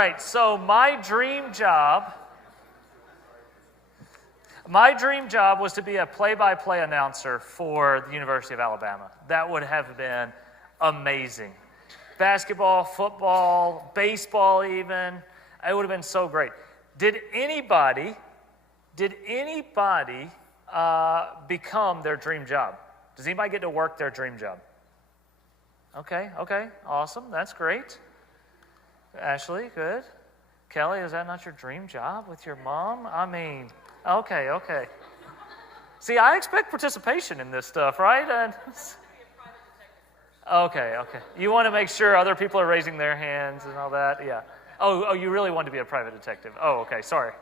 right, so my dream job was to be a play-by-play announcer for the University of Alabama. That would have been amazing. Basketball, football, baseball even. It would have been so great. Did anybody become their dream job? Does anybody get to work their dream job? Okay, awesome. That's great. Ashley, good. Kelly, is that not your dream job with your mom? I mean, okay. See, I expect participation in this stuff, right? And okay. You want to make sure other people are raising their hands and all that? Yeah. Oh, you really want to be a private detective. Oh, okay, sorry.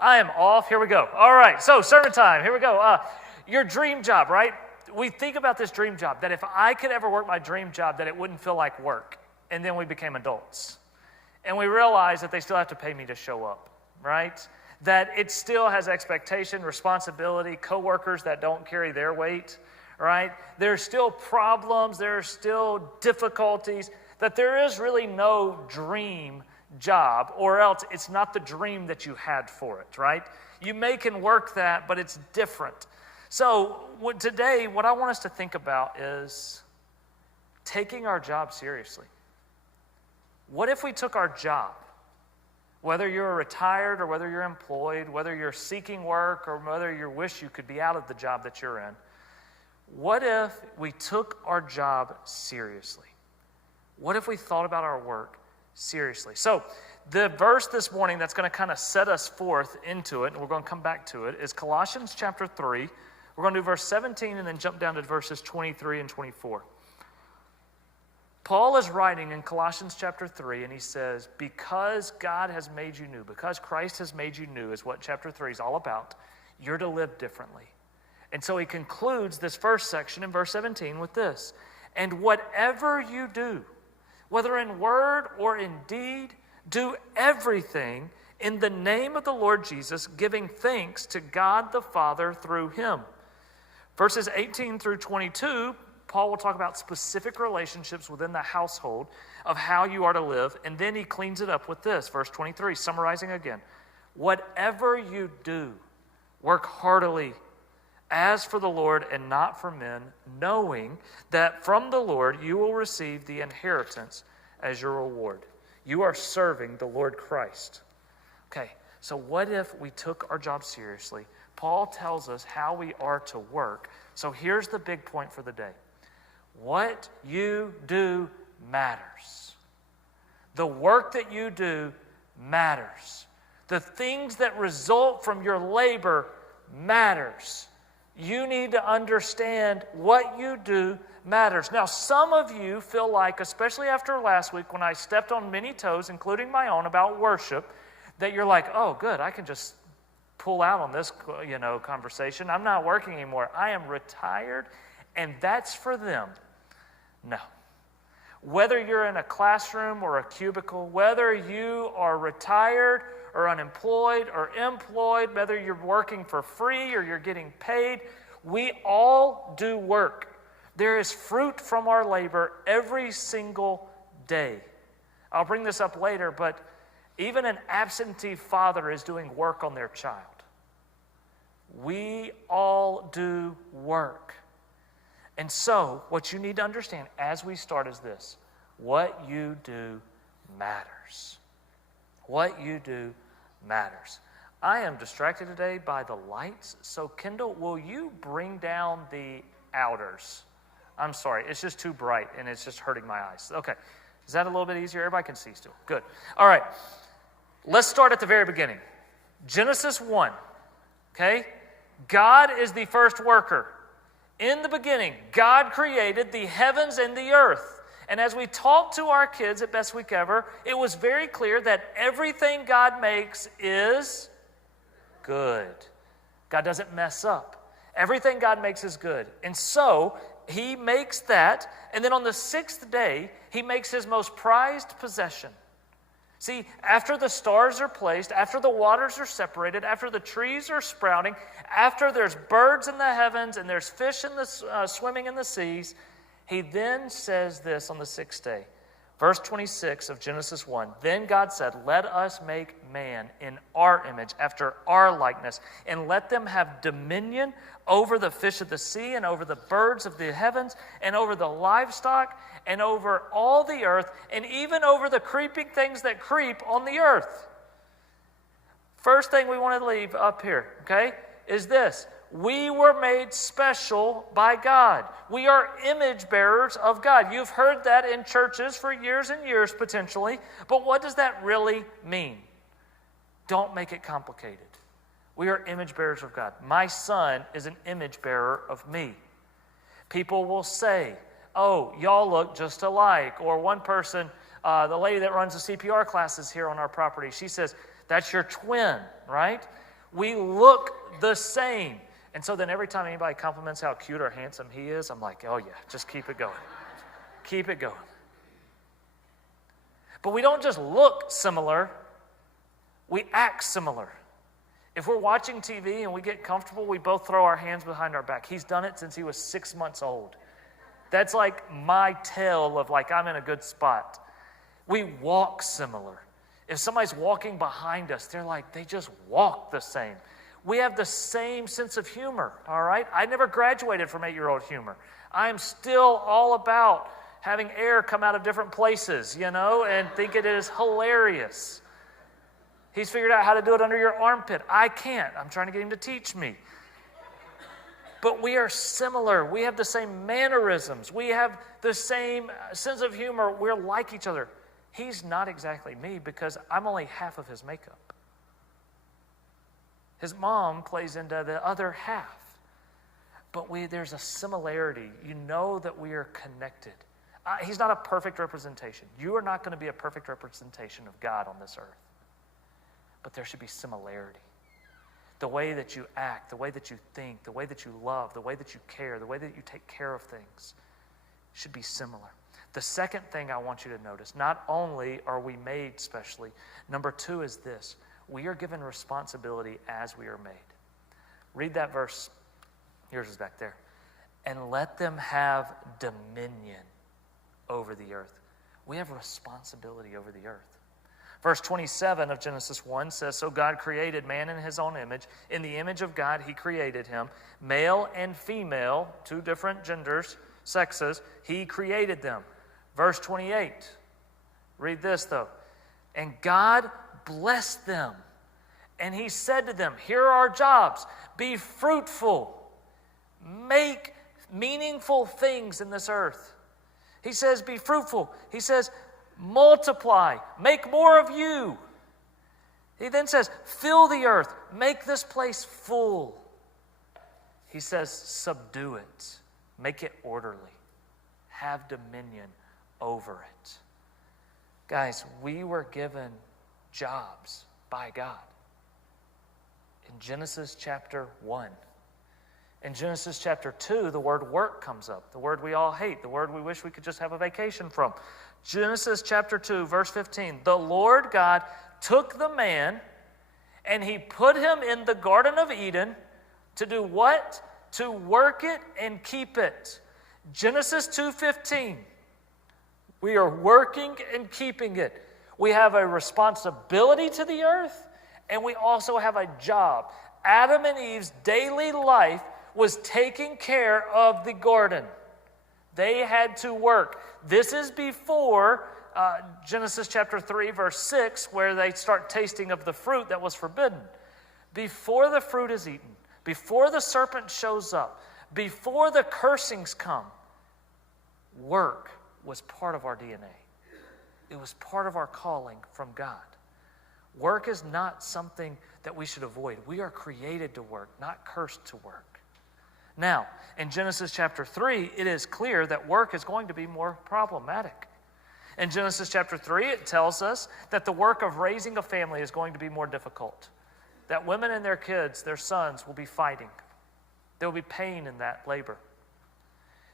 I am off. Here we go. All right, so sermon time. Here we go. Your dream job, right? We think about this dream job, that if I could ever work my dream job, that it wouldn't feel like work. And then we became adults. And we realized that they still have to pay me to show up, right? That it still has expectation, responsibility, coworkers that don't carry their weight, right? There's still problems, there are still difficulties, that there is really no dream job, or else it's not the dream that you had for it, right? You can work that, but it's different. So today, what I want us to think about is taking our job seriously. What if we took our job, whether you're retired or whether you're employed, whether you're seeking work or whether you wish you could be out of the job that you're in, what if we took our job seriously? What if we thought about our work seriously? So the verse this morning that's going to kind of set us forth into it, and we're going to come back to it, is Colossians chapter 3. We're going to do verse 17 and then jump down to verses 23 and 24. Paul is writing in Colossians chapter 3, and he says, because God has made you new, because Christ has made you new, is what chapter 3 is all about, you're to live differently. And so he concludes this first section in verse 17 with this, and whatever you do, whether in word or in deed, do everything in the name of the Lord Jesus, giving thanks to God the Father through him. Verses 18 through 22, Paul will talk about specific relationships within the household of how you are to live, and then he cleans it up with this, verse 23, summarizing again. Whatever you do, work heartily, as for the Lord and not for men, knowing that from the Lord you will receive the inheritance as your reward. You are serving the Lord Christ. Okay, so what if we took our job seriously? Paul tells us how we are to work. So here's the big point for the day. What you do matters. The work that you do matters. The things that result from your labor matters. You need to understand what you do matters. Now, some of you feel like, especially after last week when I stepped on many toes, including my own, about worship, that you're like, oh, good, I can just pull out on this, conversation. I'm not working anymore. I am retired, and that's for them. No. Whether you're in a classroom or a cubicle, whether you are retired or unemployed or employed, whether you're working for free or you're getting paid, we all do work. There is fruit from our labor every single day. I'll bring this up later, but even an absentee father is doing work on their child. We all do work. And so, what you need to understand as we start is this. What you do matters. What you do matters. I am distracted today by the lights. So, Kendall, will you bring down the outers? I'm sorry, it's just too bright and it's just hurting my eyes. Okay, is that a little bit easier? Everybody can see still. Good. All right, let's start at the very beginning. Genesis 1, okay? God is the first worker. In the beginning, God created the heavens and the earth. And as we talked to our kids at Best Week Ever, it was very clear that everything God makes is good. God doesn't mess up. Everything God makes is good. And so, he makes that, and then on the sixth day, he makes his most prized possession. See, after the stars are placed, after the waters are separated, after the trees are sprouting, after there's birds in the heavens and there's fish in the swimming in the seas, he then says this on the sixth day, Verse 26 of Genesis 1, then God said, let us make man in our image, after our likeness, and let them have dominion over the fish of the sea, and over the birds of the heavens, and over the livestock, and over all the earth, and even over the creeping things that creep on the earth. First thing we want to leave up here, okay, is this. We were made special by God. We are image bearers of God. You've heard that in churches for years and years, potentially. But what does that really mean? Don't make it complicated. We are image bearers of God. My son is an image bearer of me. People will say, oh, y'all look just alike. Or one person, the lady that runs the CPR classes here on our property, she says, that's your twin, right? We look the same. And so then every time anybody compliments how cute or handsome he is, I'm like, oh yeah, just keep it going. Keep it going. But we don't just look similar, we act similar. If we're watching TV and we get comfortable, we both throw our hands behind our back. He's done it since he was 6 months old. That's like my tell of like I'm in a good spot. We walk similar. If somebody's walking behind us, they just walk the same. We have the same sense of humor, all right? I never graduated from 8-year-old humor. I am still all about having air come out of different places, and think it is hilarious. He's figured out how to do it under your armpit. I can't. I'm trying to get him to teach me. But we are similar. We have the same mannerisms. We have the same sense of humor. We're like each other. He's not exactly me because I'm only half of his makeup. His mom plays into the other half. But there's a similarity. You know that we are connected. He's not a perfect representation. You are not going to be a perfect representation of God on this earth. But there should be similarity. The way that you act, the way that you think, the way that you love, the way that you care, the way that you take care of things should be similar. The second thing I want you to notice, not only are we made specially, number 2 is this. We are given responsibility as we are made. Read that verse. Yours is back there. And let them have dominion over the earth. We have responsibility over the earth. Verse 27 of Genesis 1 says, so God created man in his own image. In the image of God, he created him. Male and female, 2 different genders, sexes, he created them. Verse 28. Read this, though. And God blessed them. And he said to them, here are our jobs. Be fruitful. Make meaningful things in this earth. He says, be fruitful. He says, multiply. Make more of you. He then says, fill the earth. Make this place full. He says, subdue it. Make it orderly. Have dominion over it. Guys, we were given jobs by God. In Genesis chapter 1. In Genesis chapter 2, the word work comes up. The word we all hate. The word we wish we could just have a vacation from. Genesis chapter 2, verse 15. The Lord God took the man and he put him in the Garden of Eden to do what? To work it and keep it. Genesis 2:15. We are working and keeping it. We have a responsibility to the earth, and we also have a job. Adam and Eve's daily life was taking care of the garden. They had to work. This is before Genesis chapter 3, verse 6, where they start tasting of the fruit that was forbidden. Before the fruit is eaten, before the serpent shows up, before the cursings come, work was part of our DNA. It was part of our calling from God. Work is not something that we should avoid. We are created to work, not cursed to work. Now, in Genesis chapter 3, it is clear that work is going to be more problematic. In Genesis chapter 3, it tells us that the work of raising a family is going to be more difficult. That women and their kids, their sons, will be fighting. There will be pain in that labor.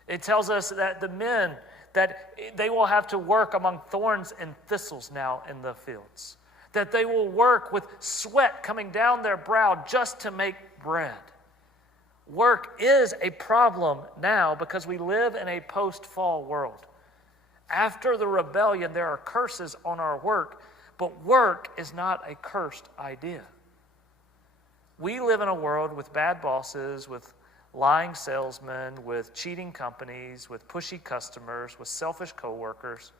It tells us that the men, that they will have to work among thorns and thistles now in the fields. That they will work with sweat coming down their brow just to make bread. Work is a problem now because we live in a post-fall world. After the rebellion, there are curses on our work, but work is not a cursed idea. We live in a world with bad bosses, with lying salesmen, with cheating companies, with pushy customers, with selfish coworkers,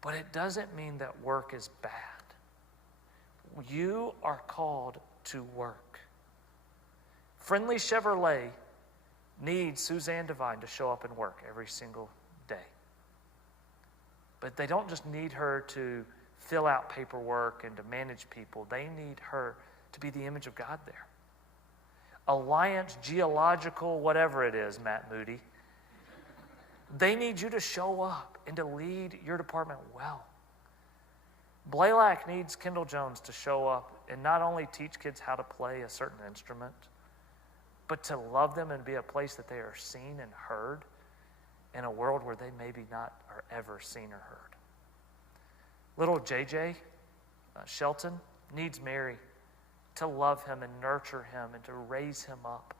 but it doesn't mean that work is bad. You are called to work. Friendly Chevrolet needs Suzanne Devine to show up and work every single day. But they don't just need her to fill out paperwork and to manage people. They need her to be the image of God there. Alliance Geological, whatever it is, Matt Moody, they need you to show up and to lead your department well. Blaylock needs Kendall Jones to show up and not only teach kids how to play a certain instrument, but to love them and be a place that they are seen and heard in a world where they maybe not are ever seen or heard. Little JJ Shelton needs Mary to love him and nurture him and to raise him up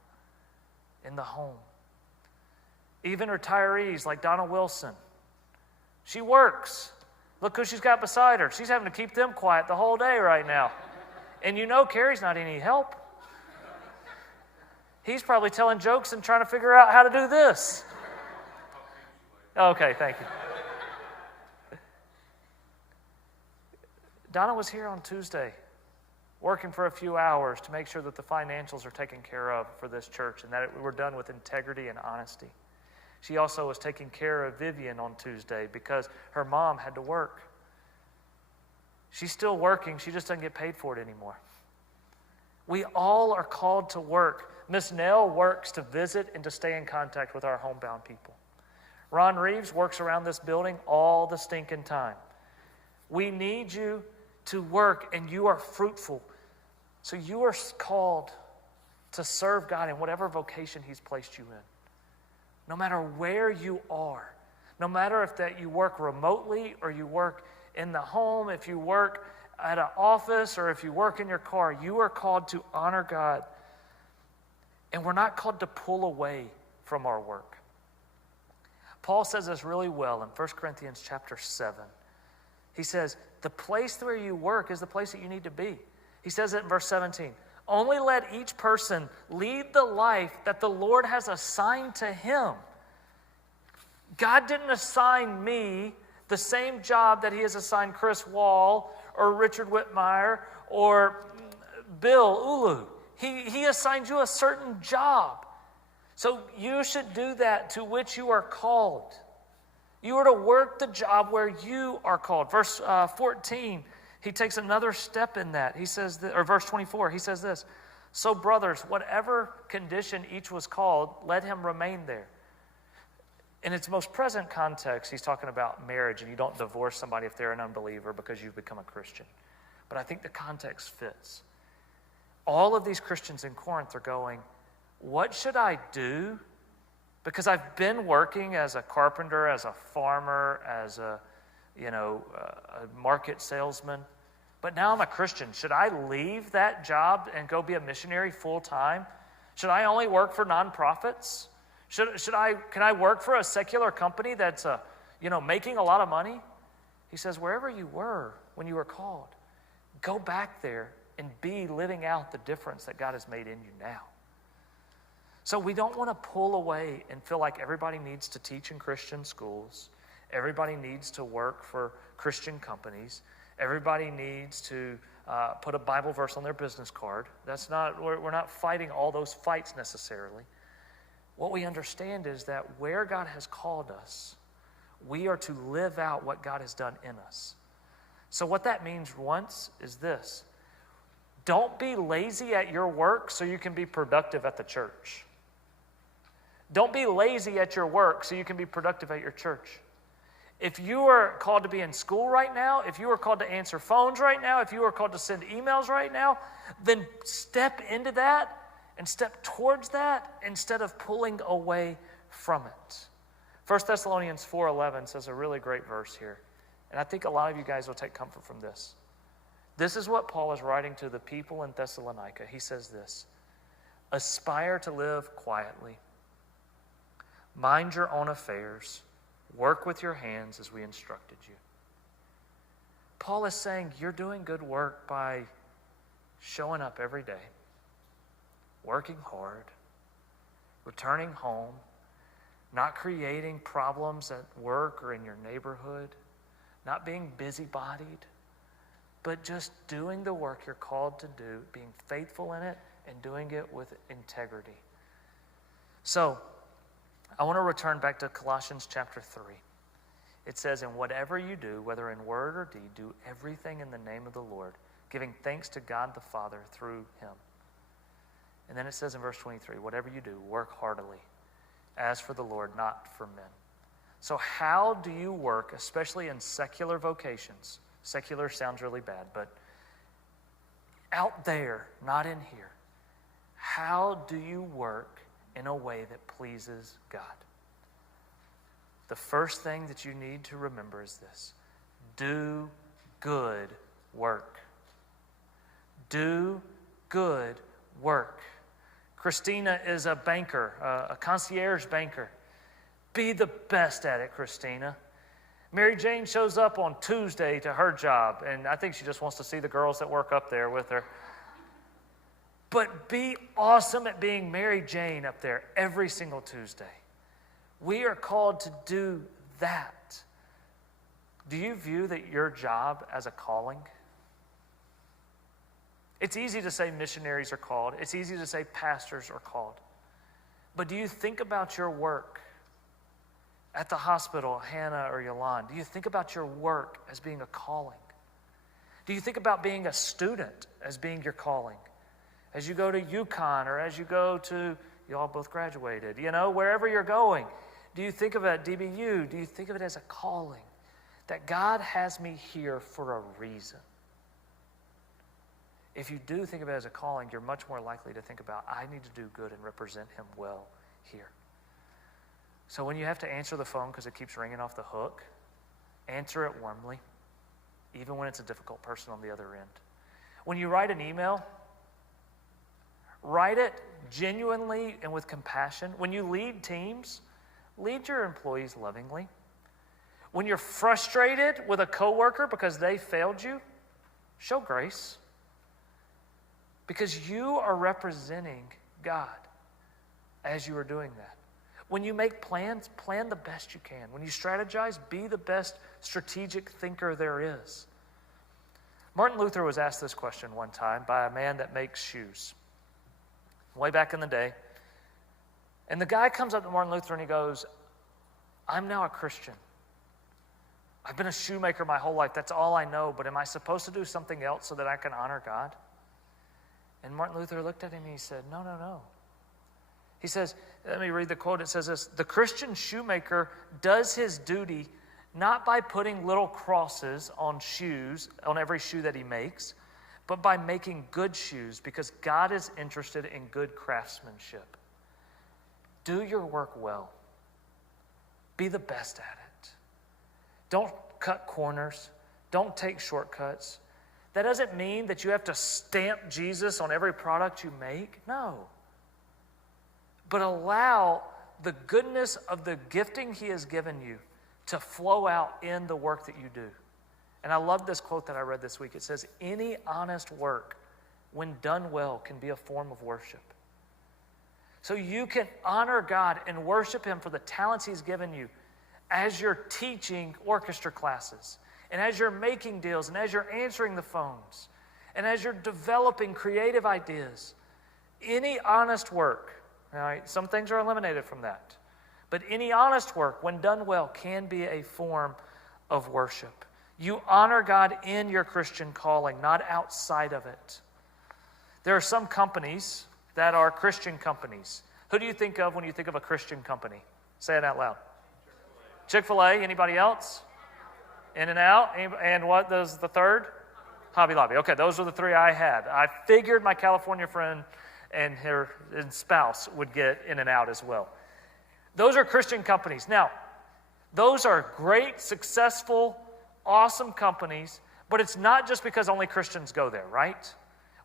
in the home. Even retirees like Donna Wilson, she works. Look who she's got beside her. She's having to keep them quiet the whole day right now. And you know Carrie's not any help. He's probably telling jokes and trying to figure out how to do this. Okay, thank you. Donna was here on Tuesday working for a few hours to make sure that the financials are taken care of for this church and that we're done with integrity and honesty. She also was taking care of Vivian on Tuesday because her mom had to work. She's still working, she just doesn't get paid for it anymore. We all are called to work. Miss Nell works to visit and to stay in contact with our homebound people. Ron Reeves works around this building all the stinking time. We need you to work, and you are fruitful. So you are called to serve God in whatever vocation He's placed you in. No matter where you are, no matter if that you work remotely or you work in the home, if you work at an office or if you work in your car, you are called to honor God. And we're not called to pull away from our work. Paul says this really well in 1 Corinthians chapter 7. He says, the place where you work is the place that you need to be. He says it in verse 17. Only let each person lead the life that the Lord has assigned to him. God didn't assign me the same job that He has assigned Chris Wall or Richard Whitmire or Bill Ulu. He assigned you a certain job. So you should do that to which you are called. You are to work the job where you are called. Verse 14, he takes another step in that. He says, or verse 24, he says this, so brothers, whatever condition each was called, let him remain there. In its most present context, he's talking about marriage, and you don't divorce somebody if they're an unbeliever because you've become a Christian. But I think the context fits. All of these Christians in Corinth are going, what should I do? Because I've been working as a carpenter, as a farmer, as a market salesman, but now I'm a Christian. Should I leave that job and go be a missionary full time? Should I only work for nonprofits? Can I work for a secular company that's making a lot of money? He says, wherever you were when you were called, go back there and be living out the difference that God has made in you now. So we don't want to pull away and feel like everybody needs to teach in Christian schools. Everybody needs to work for Christian companies. Everybody needs to put a Bible verse on their business card. We're not fighting all those fights necessarily. What we understand is that where God has called us, we are to live out what God has done in us. So what that means once is this. Don't be lazy at your work so you can be productive at the church. Don't be lazy at your work so you can be productive at your church. If you are called to be in school right now, if you are called to answer phones right now, if you are called to send emails right now, then step into that and step towards that instead of pulling away from it. 1 Thessalonians 4:11 says a really great verse here. And I think a lot of you guys will take comfort from this. This is what Paul is writing to the people in Thessalonica. He says this, aspire to live quietly, mind your own affairs, Work with your hands as we instructed you. Paul is saying you're doing good work by showing up every day, working hard, returning home, not creating problems at work or in your neighborhood, not being busybodied, but just doing the work you're called to do, being faithful in it, and doing it with integrity. So, I want to return back to Colossians chapter 3. It says, "And whatever you do, whether in word or deed, do everything in the name of the Lord, giving thanks to God the Father through him." And then it says in verse 23, "Whatever you do, work heartily, as for the Lord, not for men." So how do you work, especially in secular vocations? Secular sounds really bad, but out there, not in here. How do you work in a way that pleases God? The first thing that you need to remember is this: do good work. Do good work. Christina is a banker, a concierge banker. Be the best at it, Christina. Mary Jane shows up on Tuesday to her job, and I think she just wants to see the girls that work up there with her. But be awesome at being Mary Jane up there every single Tuesday. We are called to do that. Do you view that your job as a calling? It's easy to say missionaries are called. It's easy to say pastors are called. But do you think about your work at the hospital, Hannah or Yolande? Do you think about your work as being a calling? Do you think about being a student as being your calling? As you go to UConn or as you go to, you all both graduated, wherever you're going, do you think of it at DBU? Do you think of it as a calling? That God has me here for a reason. If you do think of it as a calling, you're much more likely to think about, I need to do good and represent him well here. So when you have to answer the phone because it keeps ringing off the hook, answer it warmly, even when it's a difficult person on the other end. When you write an email, write it genuinely and with compassion. When you lead teams, lead your employees lovingly. When you're frustrated with a coworker because they failed you, show grace. Because you are representing God as you are doing that. When you make plans, plan the best you can. When you strategize, be the best strategic thinker there is. Martin Luther was asked this question one time by a man that makes shoes, way back in the day. And the guy comes up to Martin Luther and he goes, I'm now a Christian. I've been a shoemaker my whole life. That's all I know. But am I supposed to do something else so that I can honor God? And Martin Luther looked at him and he said, no. He says, let me read the quote. It says this: the Christian shoemaker does his duty not by putting little crosses on shoes, on every shoe that he makes, but by making good shoes, because God is interested in good craftsmanship. Do your work well. Be the best at it. Don't cut corners. Don't take shortcuts. That doesn't mean that you have to stamp Jesus on every product you make. No. But allow the goodness of the gifting he has given you to flow out in the work that you do. And I love this quote that I read this week. It says, any honest work, when done well, can be a form of worship. So you can honor God and worship him for the talents he's given you as you're teaching orchestra classes, and as you're making deals, and as you're answering the phones, and as you're developing creative ideas. Any honest work, all right, some things are eliminated from that, but any honest work, when done well, can be a form of worship. You honor God in your Christian calling, not outside of it. There are some companies that are Christian companies. Who do you think of when you think of a Christian company? Say it out loud. Chick-fil-A. Anybody else? In-N-Out. And what is the third? Hobby Lobby. Okay, those are the three I had. I figured my California friend and her spouse would get In-N-Out as well. Those are Christian companies. Now, those are great, successful, awesome companies, but it's not just because only Christians go there, right?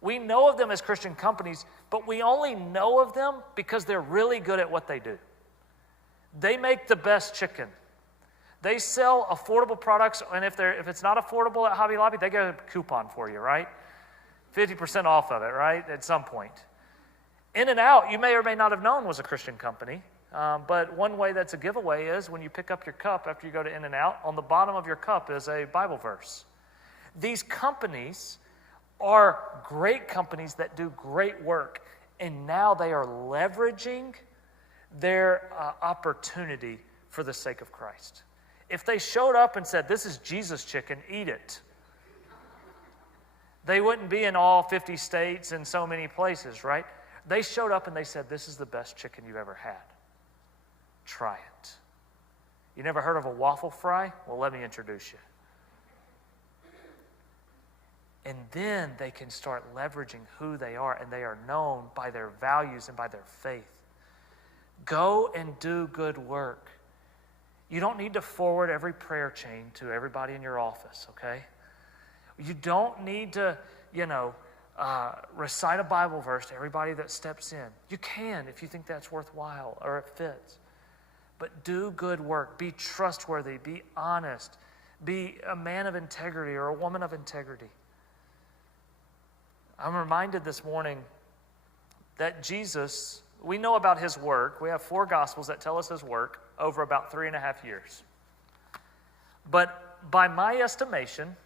We know of them as Christian companies, but we only know of them because they're really good at what they do. They make the best chicken. They sell affordable products, and if it's not affordable at Hobby Lobby, they get a coupon for you, right? 50% off of it, right, at some point. In-N-Out, you may or may not have known, was a Christian company. But one way that's a giveaway is when you pick up your cup after you go to In-N-Out, on the bottom of your cup is a Bible verse. These companies are great companies that do great work, and now they are leveraging their opportunity for the sake of Christ. If they showed up and said, "This is Jesus chicken, eat it," they wouldn't be in all 50 states and so many places, right? They showed up and they said, "This is the best chicken you've ever had. Try it." You never heard of a waffle fry? Well, let me introduce you. And then they can start leveraging who they are, and they are known by their values and by their faith. Go and do good work. You don't need to forward every prayer chain to everybody in your office, okay? You don't need to, recite a Bible verse to everybody that steps in. You can if you think that's worthwhile or it fits. But do good work. Be trustworthy. Be honest. Be a man of integrity or a woman of integrity. I'm reminded this morning that Jesus, we know about his work. We have 4 Gospels that tell us his work over about 3.5 years. But by my estimation,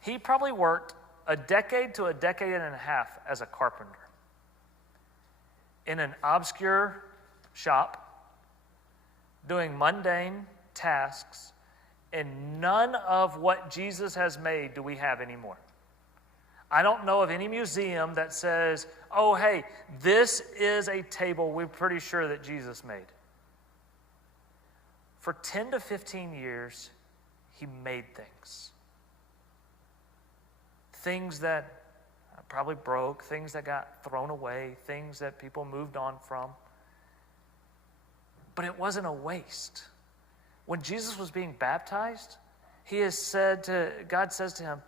he probably worked a decade to a decade and a half as a carpenter in an obscure shop, doing mundane tasks, and none of what Jesus has made do we have anymore. I don't know of any museum that says, "Oh, hey, this is a table we're pretty sure that Jesus made." For 10 to 15 years, he made things. Things that probably broke, things that got thrown away, things that people moved on from. But it wasn't a waste. When Jesus was being baptized, God says to him,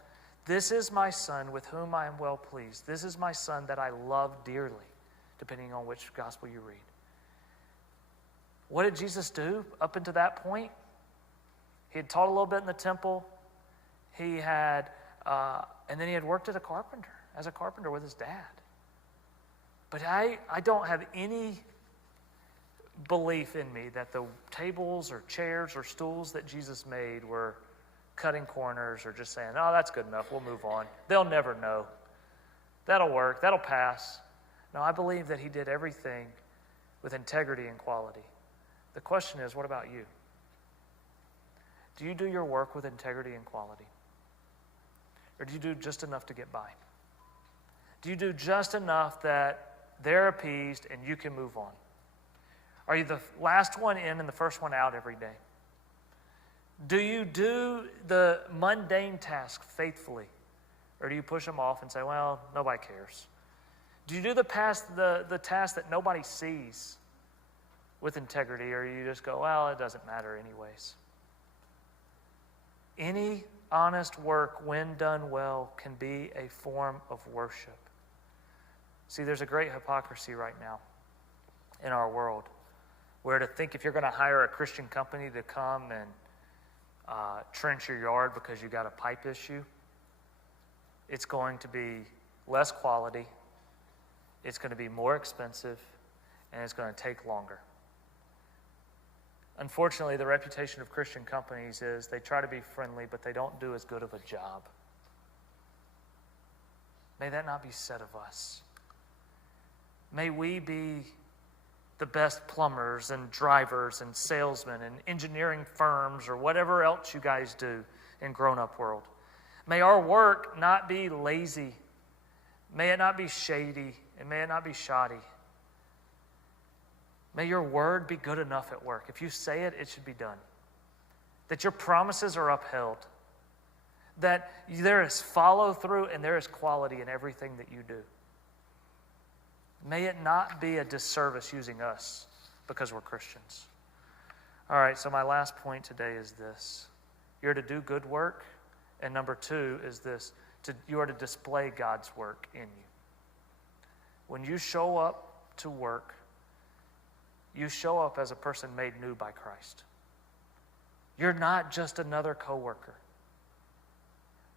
"This is my son with whom I am well pleased. This is my son that I love dearly," depending on which gospel you read. What did Jesus do up until that point? He had taught a little bit in the temple. He had, and then he had worked as a carpenter with his dad. But I don't have any belief in me that the tables or chairs or stools that Jesus made were cutting corners or just saying, "Oh, that's good enough, we'll move on. They'll never know. That'll work, that'll pass." No, I believe that he did everything with integrity and quality. The question is, what about you? Do you do your work with integrity and quality? Or do you do just enough to get by? Do you do just enough that they're appeased and you can move on? Are you the last one in and the first one out every day? Do you do the mundane task faithfully? Or do you push them off and say, "Well, nobody cares"? Do you do the task that nobody sees with integrity, or you just go, "Well, it doesn't matter anyways"? Any honest work, when done well, can be a form of worship. See, there's a great hypocrisy right now in our world, where to think if you're going to hire a Christian company to come and trench your yard because you got a pipe issue, it's going to be less quality, it's going to be more expensive, and it's going to take longer. Unfortunately, the reputation of Christian companies is they try to be friendly, but they don't do as good of a job. May that not be said of us. May we be the best plumbers and drivers and salesmen and engineering firms or whatever else you guys do in grown-up world. May our work not be lazy. May it not be shady, and may it not be shoddy. May your word be good enough at work. If you say it, it should be done. That your promises are upheld. That there is follow-through and there is quality in everything that you do. May it not be a disservice using us because we're Christians. All right, so my last point today is this. You're to do good work. And number 2 is this. You are to display God's work in you. When you show up to work, you show up as a person made new by Christ. You're not just another coworker.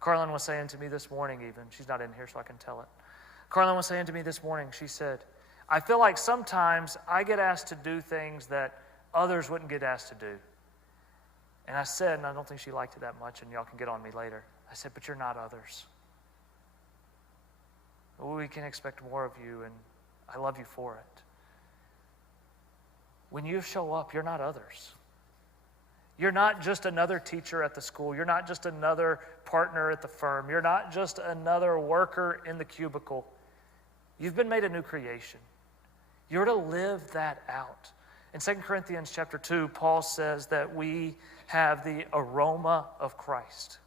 Carlin was saying to me this morning even, she's not in here so I can tell it. Carlin was saying to me this morning, she said, I feel like sometimes I get asked to do things that others wouldn't get asked to do. And I said, and I don't think she liked it that much, and y'all can get on me later. I said, but you're not others. We can expect more of you, and I love you for it. When you show up, you're not others. You're not just another teacher at the school. You're not just another partner at the firm. You're not just another worker in the cubicle. You've been made a new creation. You're to live that out. In 2 Corinthians chapter 2, Paul says that we have the aroma of Christ.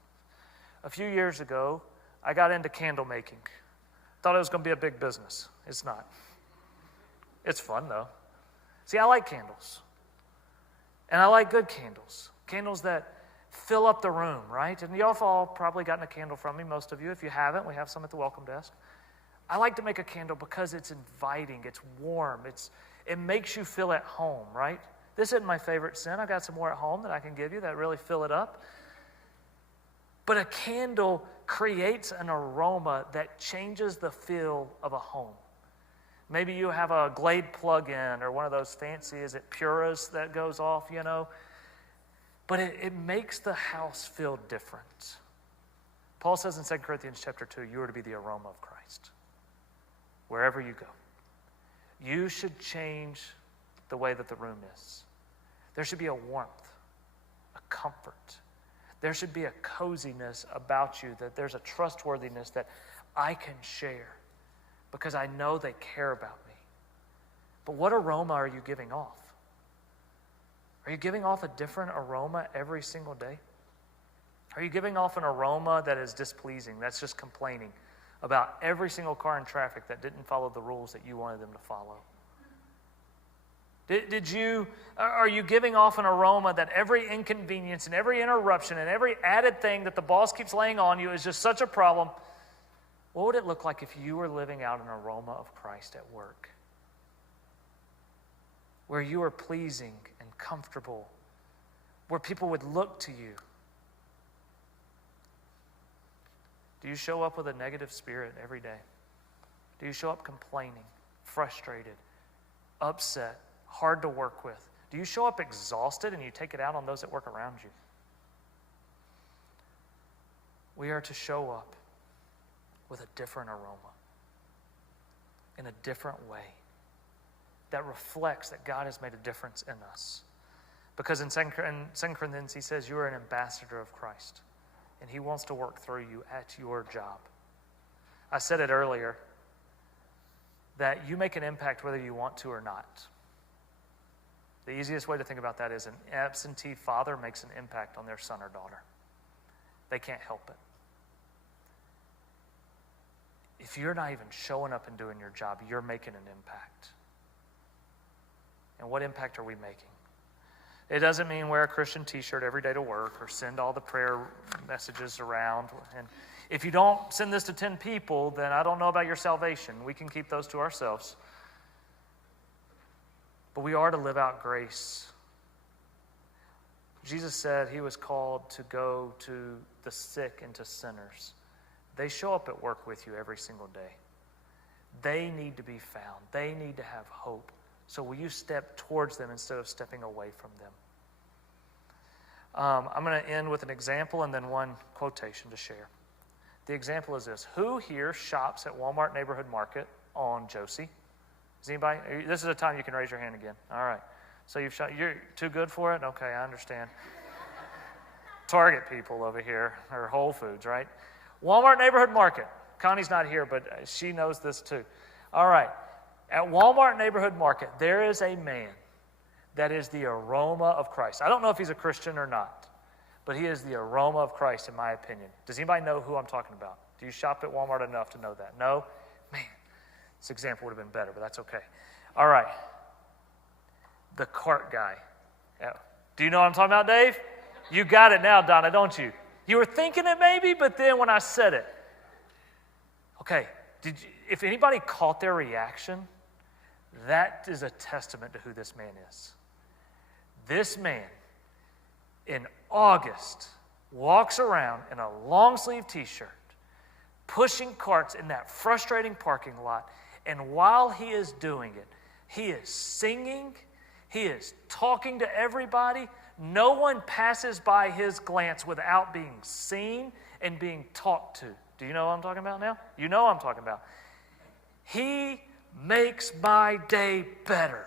A few years ago, I got into candle making. Thought it was going to be a big business. It's not. It's fun, though. See, I like candles. And I like good candles. Candles that fill up the room, right? And y'all have all probably gotten a candle from me, most of you. If you haven't, we have some at the welcome desk. I like to make a candle because it's inviting, it's warm, it makes you feel at home, right? This isn't my favorite scent. I've got some more at home that I can give you that really fill it up. But a candle creates an aroma that changes the feel of a home. Maybe you have a Glade plug-in or one of those fancy, is it Puras that goes off, you know? But it makes the house feel different. Paul says in 2 Corinthians chapter 2, you are to be the aroma of Christ. Wherever you go. You should change the way that the room is. There should be a warmth, a comfort. There should be a coziness about you, that there's a trustworthiness that I can share because I know they care about me. But what aroma are you giving off? Are you giving off a different aroma every single day? Are you giving off an aroma that is displeasing, that's just complaining about every single car in traffic that didn't follow the rules that you wanted them to follow? Are you giving off an aroma that every inconvenience and every interruption and every added thing that the boss keeps laying on you is just such a problem? What would it look like if you were living out an aroma of Christ at work? Where you are pleasing and comfortable, where people would look to you. Do you show up with a negative spirit every day? Do you show up complaining, frustrated, upset, hard to work with? Do you show up exhausted and you take it out on those that work around you? We are to show up with a different aroma, in a different way, that reflects that God has made a difference in us. Because in 2 Corinthians, he says, you are an ambassador of Christ, and he wants to work through you at your job. I said it earlier, that you make an impact whether you want to or not. The easiest way to think about that is an absentee father makes an impact on their son or daughter. They can't help it. If you're not even showing up and doing your job, you're making an impact. And what impact are we making? It doesn't mean wear a Christian t-shirt every day to work or send all the prayer messages around. And if you don't send this to 10 people, then I don't know about your salvation. We can keep those to ourselves. But we are to live out grace. Jesus said he was called to go to the sick and to sinners. They show up at work with you every single day. They need to be found. They need to have hope. So will you step towards them instead of stepping away from them? I'm going to end with an example and then one quotation to share. The example is this. Who here shops at Walmart Neighborhood Market on Josie? Is anybody? This is a time you can raise your hand again. All right. So you're too good for it? Okay, I understand. Target people over here, or Whole Foods, right? Walmart Neighborhood Market. Connie's not here, but she knows this too. All right. At Walmart Neighborhood Market, there is a man that is the aroma of Christ. I don't know if he's a Christian or not, but he is the aroma of Christ, in my opinion. Does anybody know who I'm talking about? Do you shop at Walmart enough to know that? No? Man, this example would have been better, but that's okay. All right. The cart guy. Do you know what I'm talking about, Dave? You got it now, Donna, don't you? You were thinking it maybe, but then when I said it. Okay, if anybody caught their reaction, that is a testament to who this man is. This man in August walks around in a long-sleeve t-shirt, pushing carts in that frustrating parking lot. And while he is doing it, he is singing, he is talking to everybody. No one passes by his glance without being seen and being talked to. Do you know what I'm talking about now? You know what I'm talking about. He makes my day better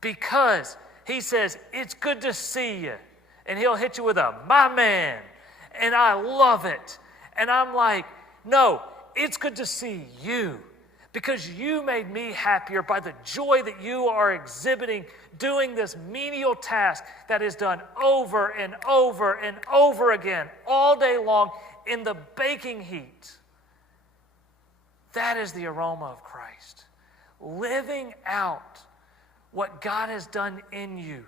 because he says, it's good to see you. And he'll hit you with a, my man. And I love it. And I'm like, no, it's good to see you because you made me happier by the joy that you are exhibiting doing this menial task that is done over and over and over again all day long in the baking heat. That is the aroma of Christ. Living out what God has done in you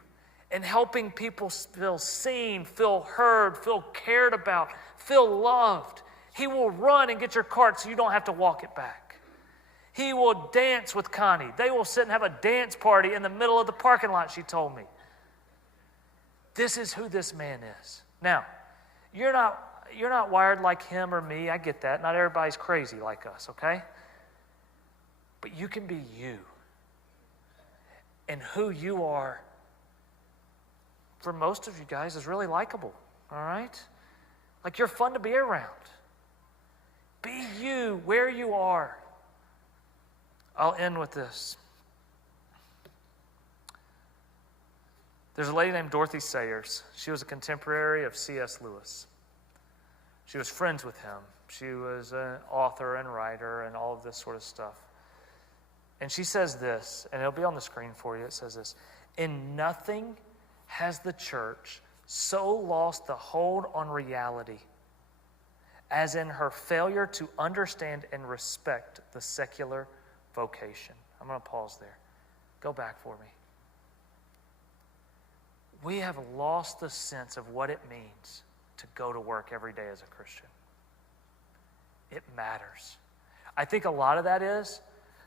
and helping people feel seen, feel heard, feel cared about, feel loved. He will run and get your cart so you don't have to walk it back. He will dance with Connie. They will sit and have a dance party in the middle of the parking lot, she told me. This is who this man is. Now, you're not wired like him or me. I get that. Not everybody's crazy like us, okay? But you can be you. And who you are, for most of you guys, is really likable, all right? Like you're fun to be around. Be you where you are. I'll end with this. There's a lady named Dorothy Sayers. She was a contemporary of C.S. Lewis. She was friends with him. She was an author and writer and all of this sort of stuff. And she says this, and it'll be on the screen for you. It says this: in nothing has the church so lost the hold on reality as in her failure to understand and respect the secular vocation. I'm going to pause there. Go back for me. We have lost the sense of what it means to go to work every day as a Christian. It matters. I think a lot of that is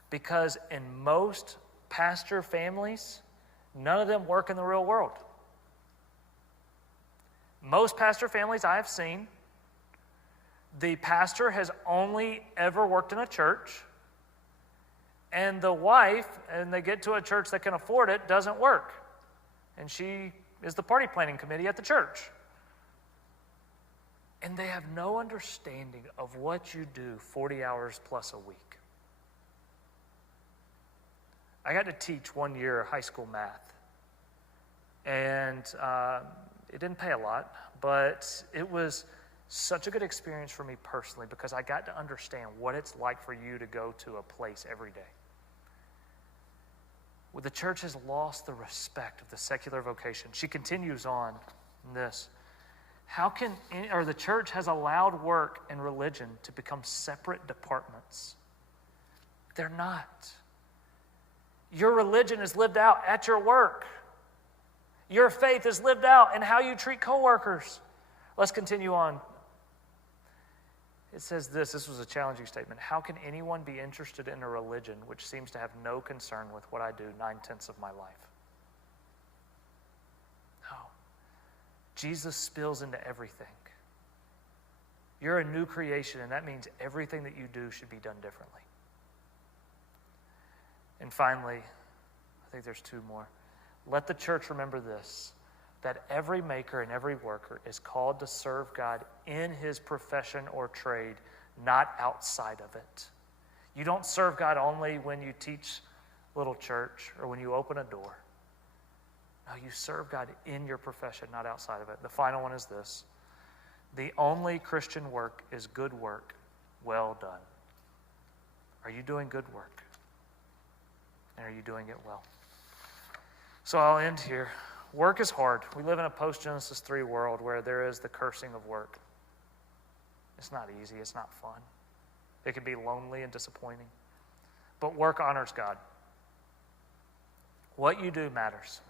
because in most pastor families, none of them work in the real world. Most pastor families I have seen, the pastor has only ever worked in a church, and the wife, and they get to a church that can afford it, doesn't work. And she is the party planning committee at the church. And they have no understanding of what you do 40 hours plus a week. I got to teach 1 year high school math. And it didn't pay a lot, but it was such a good experience for me personally because I got to understand what it's like for you to go to a place every day. Well, the church has lost the respect of the secular vocation. She continues on in this. The church has allowed work and religion to become separate departments. They're not. Your religion is lived out at your work. Your faith is lived out in how you treat coworkers. Let's continue on. It says this was a challenging statement. How can anyone be interested in a religion which seems to have no concern with what I do 9/10 of my life? No. Jesus spills into everything. You're a new creation, and that means everything that you do should be done differently. And finally, I think there's two more. Let the church remember this, that every maker and every worker is called to serve God in his profession or trade, not outside of it. You don't serve God only when you teach little church or when you open a door. No, you serve God in your profession, not outside of it. The final one is this. The only Christian work is good work, well done. Are you doing good work? And are you doing it well? So I'll end here. Work is hard. We live in a post-Genesis 3 world where there is the cursing of work. It's not easy. It's not fun. It can be lonely and disappointing. But work honors God. What you do matters.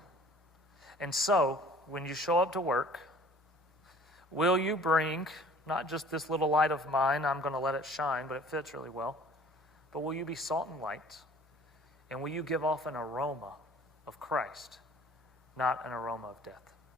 And so, when you show up to work, will you bring not just this little light of mine, I'm going to let it shine, but it fits really well, but will you be salt and light? And will you give off an aroma of Christ, not an aroma of death?